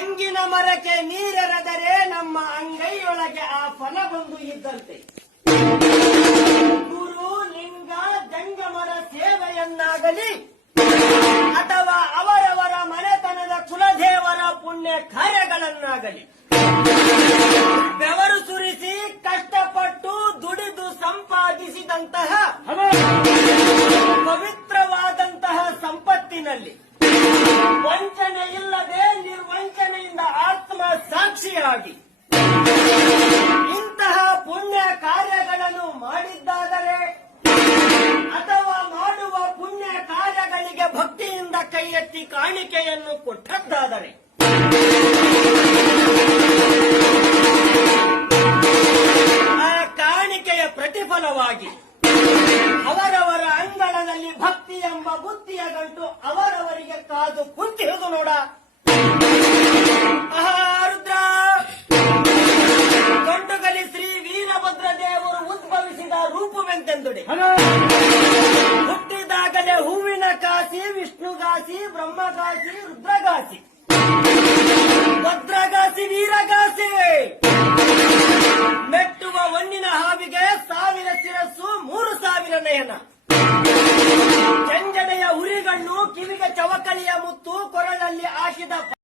ತೆಂಗಿನ ಮರಕ್ಕೆ ನೀರೆರೆದರೆ ನಮ್ಮ ಅಂಗೈಯೊಳಗೆ ಆ ಫಲ ಬಂದು ಇದ್ದಂತೆ. ಗುರು ಲಿಂಗ ಜಂಗಮರ ಸೇವೆಯನ್ನಾಗಲಿ ಅಥವಾ ಅವರವರ ಮನೆತನದ ಕುಲದೇವರ ಪುಣ್ಯ ಕಾರ್ಯಗಳನ್ನಾಗಲಿ ಬೆವರು ಸುರಿಸಿ ಕಷ್ಟಪಟ್ಟು ದುಡಿದು ಸಂಪಾದಿಸಿದಂತಹ ಪವಿತ್ರವಾದಂತಹ ಸಂಪತ್ತಿನಲ್ಲಿ ವಂಚನೆ ಇಲ್ಲದೆ ನಿರ್ವಂಚನೆಯಿಂದ ಆತ್ಮ ಸಾಕ್ಷಿಯಾಗಿ ಇಂತಹ ಪುಣ್ಯ ಕಾರ್ಯಗಳನ್ನು ಮಾಡಿದ್ದಾದರೆ ಅಥವಾ ಮಾಡುವ ಪುಣ್ಯ ಕಾರ್ಯಗಳಿಗೆ ಭಕ್ತಿಯಿಂದ ಕೈ ಎತ್ತಿ ಕಾಣಿಕೆಯನ್ನು ಕೊಟ್ಟದ್ದಾದರೆ ಆ ಕಾಣಿಕೆಯ ಪ್ರತಿಫಲವಾಗಿ ಅವರವರ ಅಂಗಳದಲ್ಲಿ ಭಕ್ತಿ ಎಂಬ ಬುದ್ಧಿಯ ಗಂಟು ಅವರವರಿಗೆ ಕಾದು ಕುಂತಿರುವುದು ನೋಡ. ರುದ್ರ ಗಂಡುಗಲಿ ಶ್ರೀ ವೀರಭದ್ರ ದೇವರು ಉದ್ಭವಿಸಿದ ರೂಪವೆಂತೆಂದುಡಿ. ಹುಟ್ಟಿದಾಗಲೇ ಹೂವಿನ ಕಾಸಿ, ವಿಷ್ಣುಗಾಸಿ, ಬ್ರಹ್ಮಗಾಸಿ, ರುದ್ರಗಾಸಿ, ಭದ್ರಗಾಸಿ, ವೀರಗಾಸಿ. ಮೆಟ್ಟುವ ಹೊನ್ನಿನ ಹಾವಿಗೆ 1000 ಶಿರಸ್ಸು, 3000 ನಯನ.